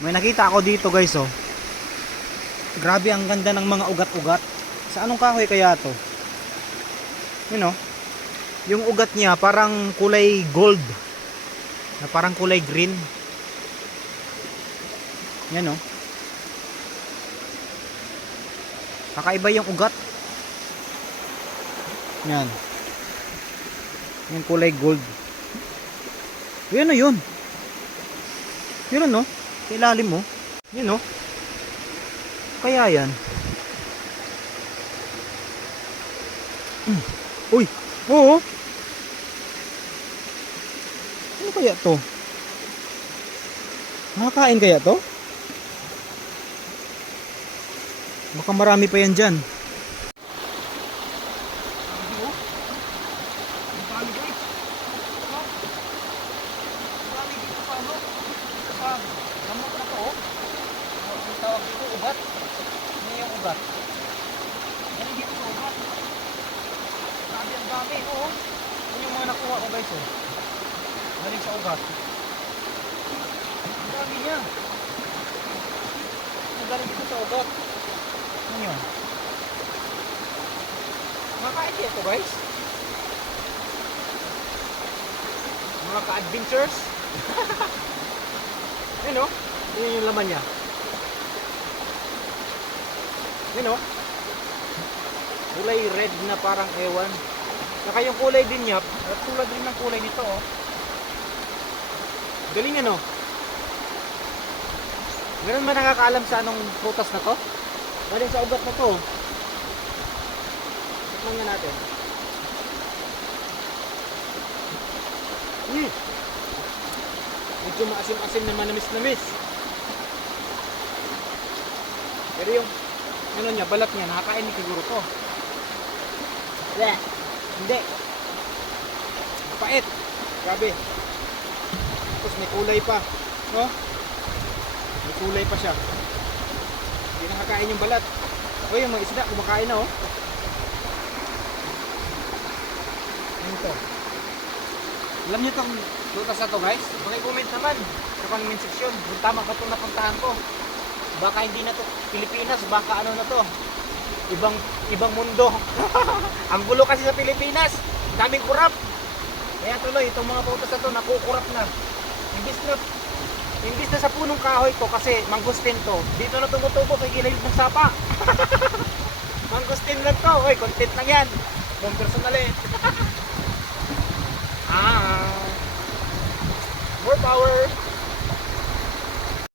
May nakita ako dito guys oh. Grabe ang ganda ng mga ugat-ugat. Sa anong kahoy kaya to? Yun oh. Yung ugat niya parang kulay gold. Na parang kulay green. Yan oh. Kakaiba yung ugat. Yan. Yung kulay gold. Yan o yun. Yun o. Sa ilalim mo. Yun o. Kaya yan. Uy. Oo. Ano kaya to? Nakakain kaya to? Baka marami pa yan dyan. Gamot na to oh. Ang tawag dito ugat. Ano yung ugat? Ano dito sa ugat? Sabi ang dami oh. Ano yung mga nakuha ko guys oh. Galing sa ugat. Ang dami niya. Ang galing dito sa ugat. Ano yun? Makakain niya ito guys. Mga ka-adventures. Yan o. Yan yung laman niya. Yan o. Kulay red na parang ewan. Saka yung kulay din niya, tulad rin ng kulay nito o. Galing ano. Meron ba nakakaalam sa anong prutas na to? Galing sa ugat na to. Tikman nga natin. Medyo maasim-asim na manamis-namis. Pero yung ano niya, balat niya, nakakain ni siguro to. Bleh. Hindi. Mapait. Grabe. Tapos may kulay pa. No? May kulay pa siya. Hindi nakakain yung balat. O yung mga isda, kumakain na oh. Ano to? Alam niyo itong lutas na to guys? Paki-comment naman sa comment section kung tama ka itong napuntahan ko. Baka hindi na to Pilipinas, baka ano na to, ibang mundo. Ang gulo kasi sa Pilipinas, daming kurap. Kaya tuloy itong mga prutas na to nakukurap na. Imbis na sa punong kahoy to kasi mangustin to, dito na tumutubo sa gilid ng sapa. Mangustin lang to. Oy, content lang yan. Kung personal eh. More power.